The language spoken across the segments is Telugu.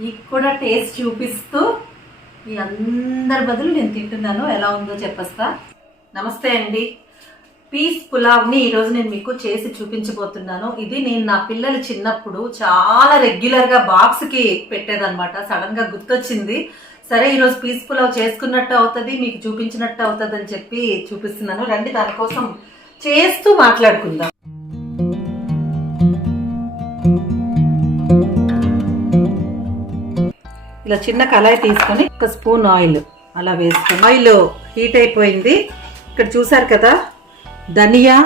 మీకు కూడా టేస్ట్ చూపిస్తూ మీ అందరి బదులు నేను తింటున్నాను. ఎలా ఉందో చెప్పేస్తా. నమస్తే అండి. పీస్ పులావ్ని ఈరోజు నేను మీకు చేసి చూపించబోతున్నాను. ఇది నేను నా పిల్లలు చిన్నప్పుడు చాలా రెగ్యులర్గా బాక్స్కి పెట్టేదనమాట సడన్గా గుర్తొచ్చింది. సరే ఈరోజు పీస్ పులావ్ చేసుకున్నట్టు అవుతుంది మీకు చూపించినట్టు అవుతుంది అని చెప్పి చూపిస్తున్నాను. రండి దానికోసం చేస్తూ మాట్లాడుకుందాం. ఇలా చిన్న కళాయి తీసుకొని ఒక స్పూన్ ఆయిల్ అలా వేసుకొని ఆయిల్ హీట్ అయిపోయింది. ఇక్కడ చూసారు కదా ధనియా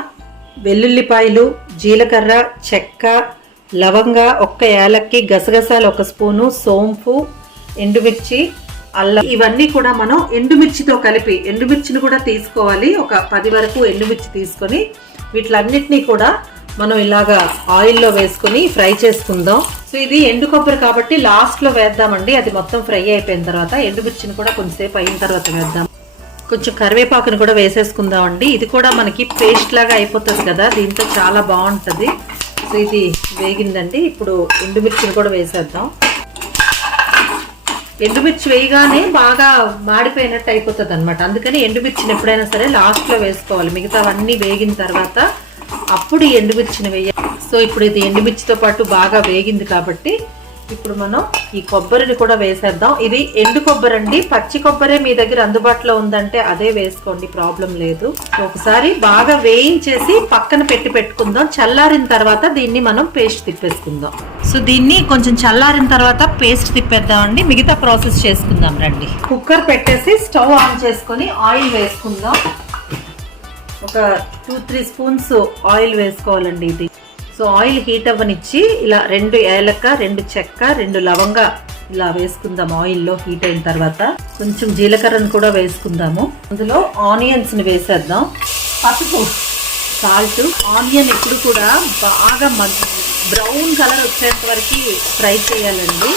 వెల్లుల్లిపాయలు జీలకర్ర చెక్క లవంగ ఒక్క యాలక్కి గసగసాలు ఒక స్పూను సోంపు ఎండుమిర్చి అల్లం. ఇవన్నీ కూడా మనం ఎండుమిర్చితో కలిపి ఎండుమిర్చిని కూడా తీసుకోవాలి. ఒక పది వరకు ఎండుమిర్చి తీసుకొని వీటిలన్నిటినీ కూడా మనం ఇలాగా ఆయిల్లో వేసుకుని ఫ్రై చేసుకుందాం. సో ఇది ఎండు కొబ్బరి కాబట్టి లాస్ట్లో వేద్దామండి. అది మొత్తం ఫ్రై అయిపోయిన తర్వాత ఎండుమిర్చిని కూడా కొంచెంసేపు అయిన తర్వాత వేద్దాం. కొంచెం కరివేపాకును కూడా వేసేసుకుందాం అండి ఇది కూడా మనకి పేస్ట్ లాగా అయిపోతుంది కదా దీంతో చాలా బాగుంటుంది. సో ఇది వేగిందండి. ఇప్పుడు ఎండుమిర్చిని కూడా వేసేద్దాం. ఎండుమిర్చి వేయగానే బాగా మాడిపోయినట్టు అయిపోతుంది అనమాట అందుకని ఎండుమిర్చిని ఎప్పుడైనా సరే లాస్ట్లో వేసుకోవాలి. మిగతావన్నీ వేగిన తర్వాత అప్పుడు ఎండుమిర్చిని వేయాలి సో ఇప్పుడు ఇది ఎండుమిర్చితో పాటు బాగా వేగింది కాబట్టి ఇప్పుడు మనం ఈ కొబ్బరిని కూడా వేసేద్దాం. ఇది ఎండు కొబ్బరి అండి. పచ్చి కొబ్బరే మీ దగ్గర అందుబాటులో ఉందంటే అదే వేసుకోండి ప్రాబ్లం లేదు. ఒకసారి బాగా వేయించేసి పక్కన పెట్టి పెట్టుకుందాం. చల్లారిన తర్వాత దీన్ని మనం పేస్ట్ తిప్పేసుకుందాం. సో దీన్ని కొంచెం చల్లారిన తర్వాత పేస్ట్ తిప్పేద్దామండి మిగతా ప్రాసెస్ చేసుకుందాం రండి. కుక్కర్ పెట్టేసి స్టవ్ ఆన్ చేసుకొని ఆయిల్ వేసుకుందాం. ఒక టూ త్రీ స్పూన్స్ ఆయిల్ వేసుకోవాలండి ఇది. సో ఆయిల్ హీట్ అవ్వనిచ్చి ఇలా రెండు ఏలక్క రెండు చెక్క రెండు లవంగా ఇలా వేసుకుందాం ఆయిల్లో హీట్ అయిన తర్వాత. కొంచెం జీలకర్రను కూడా వేసుకుందాము. అందులో ఆనియన్స్ని వేసేద్దాం. పసుపు సాల్ట్ ఆనియన్ ఎప్పుడు కూడా బాగా బ్రౌన్ కలర్ వచ్చేంత వరకు ఫ్రై చేయాలండి.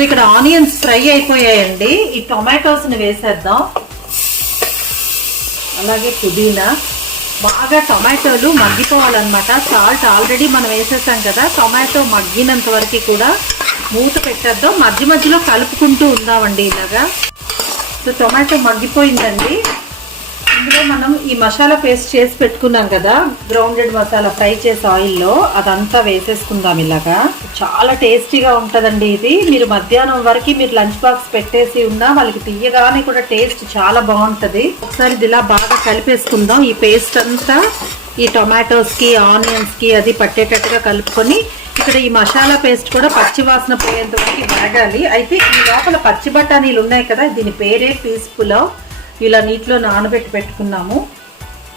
సో ఇక్కడ ఆనియన్స్ ఫ్రై అయిపోయాయండి. ఈ టొమాటోస్ని వేసేద్దాం. అలాగే పుదీనా. బాగా టొమాటోలు మగ్గిపోవాలన్నమాట. సాల్ట్ ఆల్రెడీ మనం వేసేసాం కదా. టొమాటో మగ్గినంత వరకు కూడా మూత పెట్టేద్దాం. మధ్య మధ్యలో కలుపుకుంటూ ఉందామండి ఇలాగా. సో టొమాటో మగ్గిపోయిందండి. ఇందులో మనం ఈ మసాలా పేస్ట్ చేసి పెట్టుకున్నాం కదా గ్రౌండెడ్ మసాలా ఫ్రై చేసి ఆయిల్లో అదంతా వేసేసుకుందాం ఇలాగా. చాలా టేస్టీగా ఉంటుందండి ఇది. మీరు మధ్యాహ్నం వరకు మీరు లంచ్ బాక్స్ పెట్టేసి ఉన్నా వాళ్ళకి తీయగానే కూడా టేస్ట్ చాలా బాగుంటుంది. ఒకసారి ఇది ఇలా బాగా కలిపేసుకుందాం. ఈ పేస్ట్ అంతా ఈ టొమాటోస్కి ఆనియన్స్కి అది పట్టేటట్టుగా కలుపుకొని ఇక్కడ ఈ మసాలా పేస్ట్ కూడా పచ్చివాసన పోయేంత వరకు వేగాలి. అయితే ఈ లోపల పచ్చి బఠానీలు ఉన్నాయి కదా దీని పేరే పీస్ పులావ్. ఇలా నీటిలో నానబెట్టి పెట్టుకున్నాము.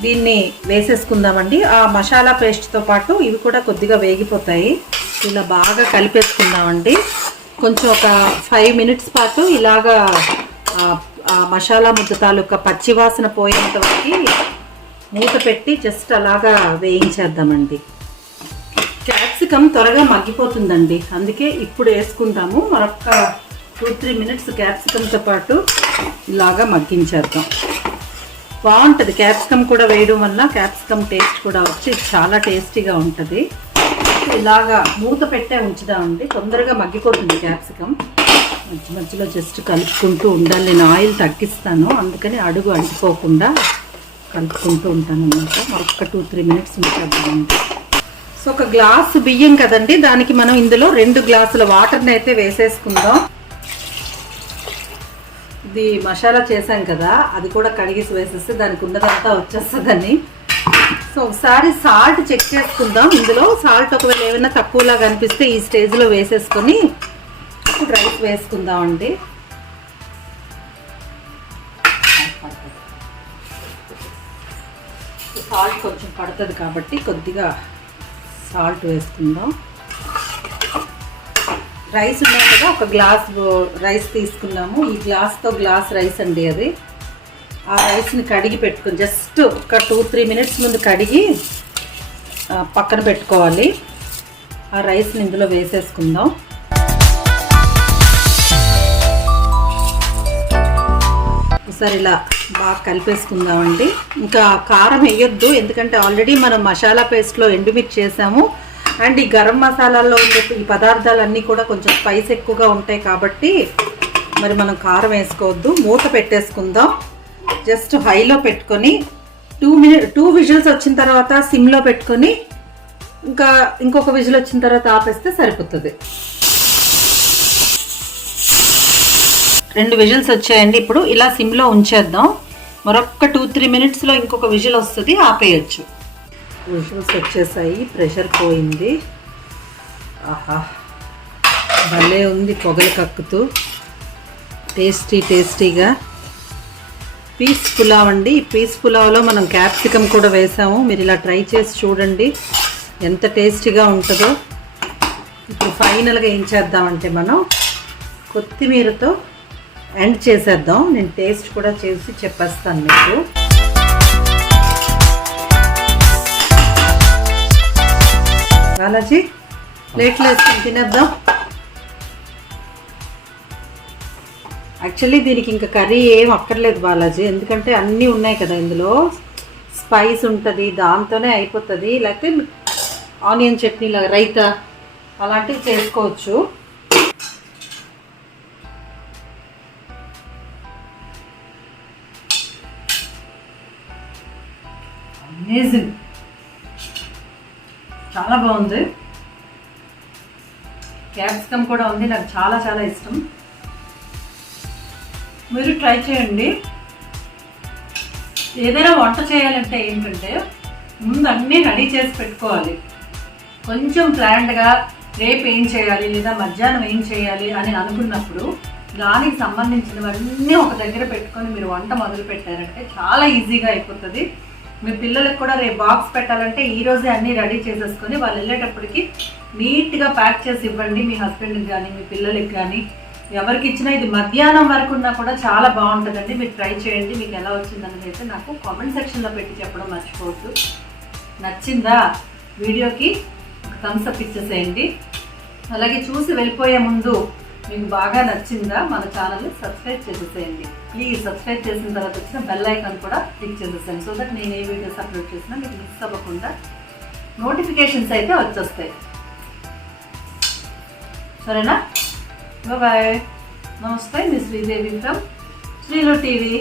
దీన్ని వేసేసుకుందామండి. ఆ మసాలా పేస్ట్తో పాటు ఇవి కూడా కొద్దిగా వేగిపోతాయి. ఇలా బాగా కలిపేసుకుందామండి. కొంచెం ఒక ఫైవ్ మినిట్స్ పాటు ఇలాగా ఆ- మసాలా ముద్ద తాలూకా పచ్చివాసన పోయేంత వరకు మూత పెట్టి జస్ట్ అలాగా వేయించేద్దామండి. క్యాప్సికమ్ త్వరగా మగ్గిపోతుందండి. అందుకే ఇప్పుడు వేసుకుంటాము. మరొక టూ త్రీ మినిట్స్ క్యాప్సికమ్తో పాటు ఇలాగా మగ్గించేద్దాం. బాగుంటుంది. క్యాప్సికమ్ కూడా వేయడం వల్ల క్యాప్సికమ్ టేస్ట్ కూడా వచ్చి చాలా టేస్టీగా ఉంటుంది. ఇలాగా మూత పెట్టే ఉంచుదామండి తొందరగా మగ్గిపోతుంది క్యాప్సికమ్. మధ్య మధ్యలో జస్ట్ కలుపుకుంటూ ఉండాలి. నేను ఆయిల్ తగ్గిస్తాను. అందుకని అడుగు అంటుకోకుండా కలుపుకుంటూ ఉంటాను అన్నమాట. మరొక టూ త్రీ మినిట్స్ ఉంచేద్దామండి సో ఒక గ్లాసు బియ్యం కదండి. దానికి మనం ఇందులో రెండు గ్లాసుల వాటర్ని అయితే వేసేసుకుందాం. ఇది మసాలా చేసాం కదా అది కూడా కడిగేసి వేసేస్తే దానికి ఉన్నదంతా వచ్చేస్తుందని. సో ఒకసారి సాల్ట్ చెక్ చేసుకుందాం. ఇందులో సాల్ట్ ఒకవేళ ఏమైనా తక్కువలాగా అనిపిస్తే ఈ స్టేజ్లో వేసేసుకొని రైస్ వేసుకుందాం అండి. సాల్ట్ కొంచెం పడుతుంది కాబట్టి కొద్దిగా సాల్ట్ వేసుకుందాం. రైస్ ఉన్నాయి కదా ఒక గ్లాస్ రైస్ తీసుకున్నాము ఈ గ్లాస్తో గ్లాస్ రైస్ అండి అది. ఆ రైస్ని కడిగి పెట్టుకుని జస్ట్ ఒక టూ త్రీ మినిట్స్ ముందు కడిగి పక్కన పెట్టుకోవాలి. ఆ రైస్ని ఇందులో వేసేసుకుందాం. ఒకసారి ఇలా బాగా కలిపేసుకుందామండి. ఇంకా కారం వేయొద్దు ఎందుకంటే ఆల్రెడీ మనం మసాలా పేస్ట్లో ఎండుమిర్చి చేసాము అండ్ ఈ గరం మసాలాల్లో ఉండే ఈ పదార్థాలన్నీ కూడా కొంచెం స్పైస్ ఎక్కువగా ఉంటాయి కాబట్టి మరి మనం కారం వేసుకోవద్దు. మూత పెట్టేసుకుందాం. జస్ట్ హైలో పెట్టుకొని టూ మినిట్ టూ విజిల్స్ వచ్చిన తర్వాత సిమ్లో పెట్టుకొని ఇంకా ఇంకొక విజిల్ వచ్చిన తర్వాత ఆపేస్తే సరిపోతుంది. రెండు విజిల్స్ వచ్చాయండి. ఇప్పుడు ఇలా సిమ్లో ఉంచేద్దాం. మరొక టూ త్రీ మినిట్స్లో ఇంకొక విజిల్ వస్తుంది. ఆపేయచ్చు. విజిల్స్ వచ్చేసాయి ప్రెషర్ పోయింది. ఆహా భలే ఉంది పొగలు కక్కుతూ. టేస్టీ టేస్టీగా. పీస్ పులావ్ అండి. పీస్ పులావ్లో మనం క్యాప్సికమ్ కూడా వేసాము. మీరు ఇలా ట్రై చేసి చూడండి. ఎంత టేస్టీగా ఉంటుందో. ఇప్పుడు ఫైనల్గా ఏం చేద్దామంటే మనం కొత్తిమీరతో ఎండ్ చేసేద్దాం. నేను టేస్ట్ కూడా చేసి చెప్పేస్తాను మీకు. బాలాజీ ప్లేట్లు వేసుకొని తినేద్దాం. యాక్చువల్లీ దీనికి ఇంకా కర్రీ ఏం అక్కర్లేదు బాలాజీ. ఎందుకంటే అన్నీ ఉన్నాయి కదా ఇందులో. స్పైస్ ఉంటుంది దాంతోనే అయిపోతుంది. లేకపోతే ఆనియన్ చట్నీ లాగా రైతా అలాంటివి చేసుకోవచ్చు. అమేజింగ్ చాలా బాగుంది. క్యాప్సికమ్ కూడా ఉంది నాకు చాలా చాలా ఇష్టం. మీరు ట్రై చేయండి. ఏదైనా వంట చేయాలంటే ఏంటంటే ముందు అన్నీ రెడీ చేసి పెట్టుకోవాలి. కొంచెం ప్లాన్డ్గా రేపు ఏం చేయాలి లేదా మధ్యాహ్నం ఏం చేయాలి అని అనుకున్నప్పుడు దానికి సంబంధించినవన్నీ ఒక దగ్గర పెట్టుకొని మీరు వంట మొదలు పెట్టారంటే చాలా ఈజీగా అయిపోతుంది. మీ పిల్లలకు కూడా రేపు బాక్స్ పెట్టాలంటే ఈ రోజే అన్నీ రెడీ చేసేసుకొని వాళ్ళు వెళ్ళేటప్పటికి నీట్గా ప్యాక్ చేసి ఇవ్వండి మీ హస్బెండ్కి కానీ మీ పిల్లలకి కానీ ఎవరికి ఇచ్చినా ఇది మధ్యాహ్నం వరకు ఉన్నా కూడా చాలా బాగుంటుందండి. మీరు ట్రై చేయండి. మీకు ఎలా వచ్చిందని అయితే నాకు కామెంట్ సెక్షన్లో పెట్టి చెప్పడం మర్చిపోవద్దు. నచ్చిందా వీడియోకి? ఒక థమ్స్ అప్ ఇచ్చేసేయండి. అలాగే చూసి వెళ్ళిపోయే ముందు మీకు బాగా నచ్చిందా మన ఛానల్ని సబ్స్క్రైబ్ చేసేసేయండి. ప్లీజ్ సబ్స్క్రైబ్ చేసిన తర్వాత వచ్చిన బెల్ ఐకాన్ కూడా క్లిక్ చేసేసేయండి. సో దట్ నేను ఏ వీడియోస్ అప్లోడ్ చేసినా మీకు మిస్ అవ్వకుండా నోటిఫికేషన్స్ అయితే వచ్చేస్తాయి. సరేనా? బాయ్ నమస్తే మీ శ్రీదేవి ఫ్రమ్ శ్రీలో టీవీ.